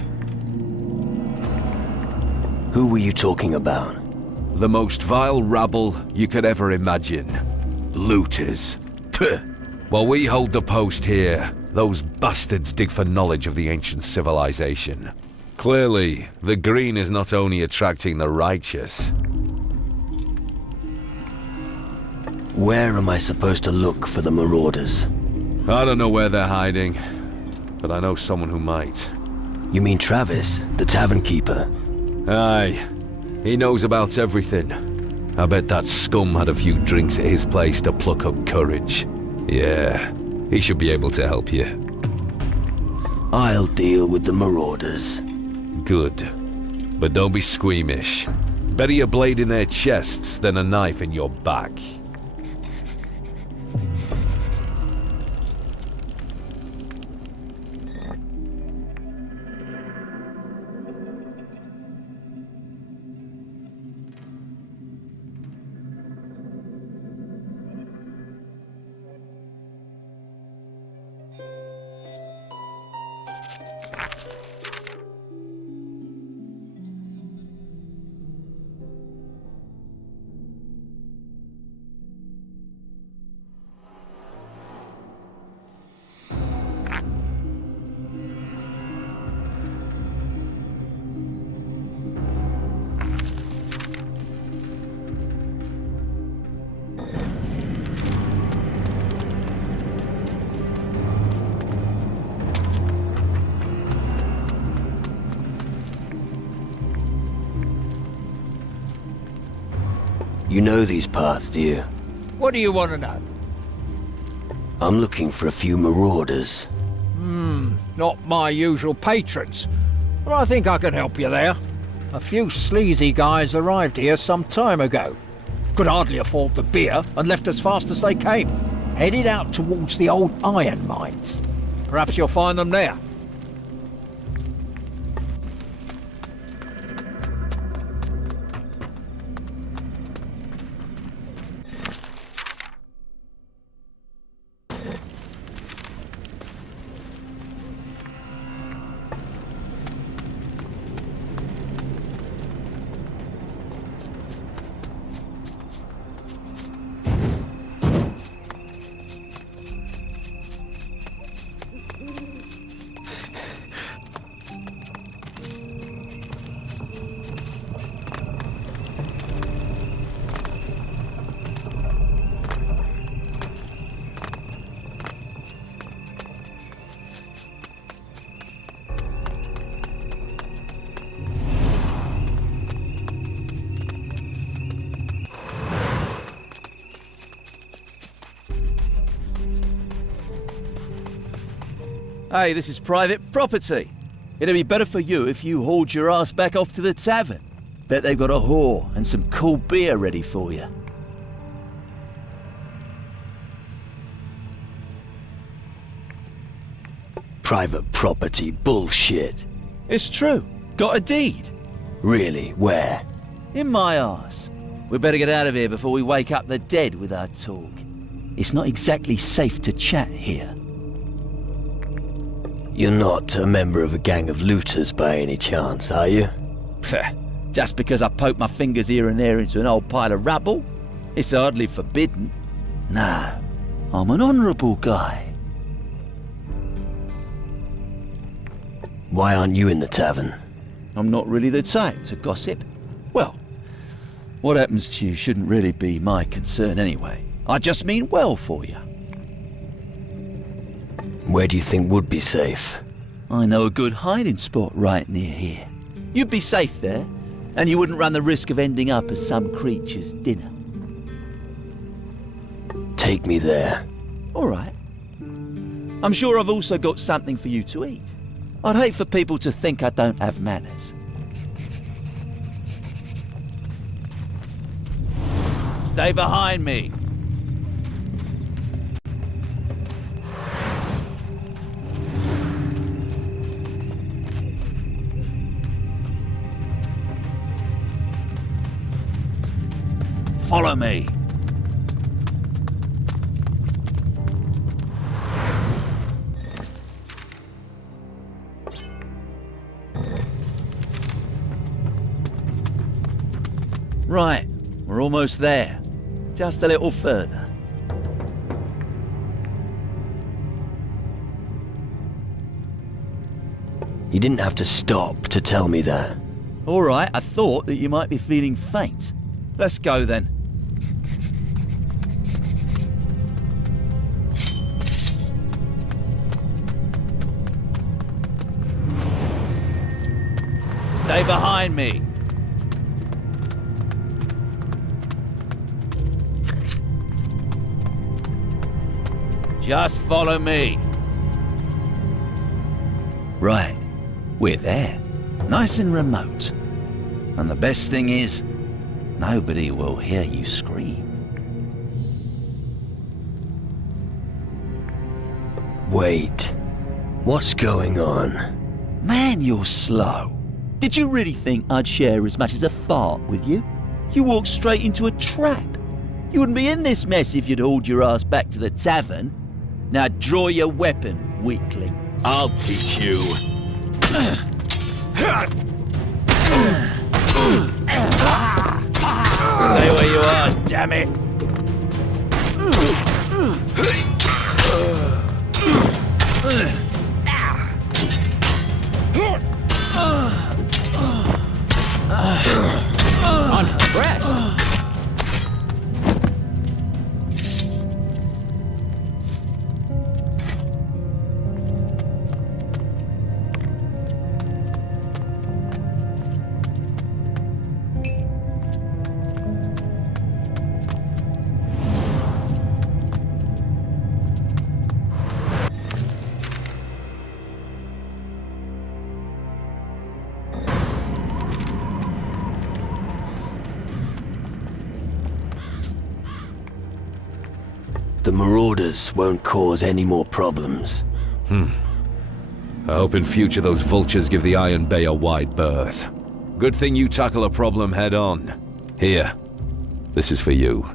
Who were you talking about? The most vile rabble you could ever imagine. Looters. Puh. While we hold the post here, those bastards dig for knowledge of the ancient civilization. Clearly, the green is not only attracting the righteous. Where am I supposed to look for the marauders? I don't know where they're hiding, but I know someone who might. You mean Travis, the tavern keeper? Aye. He knows about everything. I bet that scum had a few drinks at his place to pluck up courage. Yeah, he should be able to help you. I'll deal with the marauders. Good. But don't be squeamish. Better a blade in their chests than a knife in your back. You know these parts, do you? What do you want to know? I'm looking for a few marauders. Not my usual patrons, but I think I can help you there. A few sleazy guys arrived here some time ago. Could hardly afford the beer and left as fast as they came. Headed out towards the old iron mines. Perhaps you'll find them there. Hey, this is private property. It'd be better for you if you hauled your ass back off to the tavern. Bet they've got a whore and some cool beer ready for you. Private property bullshit. It's true. Got a deed. Really? Where? In my arse. We better get out of here before we wake up the dead with our talk. It's not exactly safe to chat here. You're not a member of a gang of looters by any chance, are you? Just because I poke my fingers here and there into an old pile of rubble, it's hardly forbidden. No, I'm an honourable guy. Why aren't you in the tavern? I'm not really the type to gossip. Well, what happens to you shouldn't really be my concern anyway. I just mean well for you. Where do you think would be safe? I know a good hiding spot right near here. You'd be safe there, and you wouldn't run the risk of ending up as some creature's dinner. Take me there. All right. I'm sure I've also got something for you to eat. I'd hate for people to think I don't have manners. Stay behind me. Follow me. Right, we're almost there. Just a little further. You didn't have to stop to tell me that. All right, I thought that you might be feeling faint. Let's go then. Stay behind me. Just follow me. Right, we're there. Nice and remote. And the best thing is, nobody will hear you scream. Wait. What's going on? Man, you're slow. Did you really think I'd share as much as a fart with you? You walked straight into a trap. You wouldn't be in this mess if you'd hauled your ass back to the tavern. Now draw your weapon, weakling. I'll teach you. Stay where you are, damn it! On her breast. The marauders won't cause any more problems. I hope in future those vultures give the Iron Bay a wide berth. Good thing you tackle a problem head on. Here, this is for you.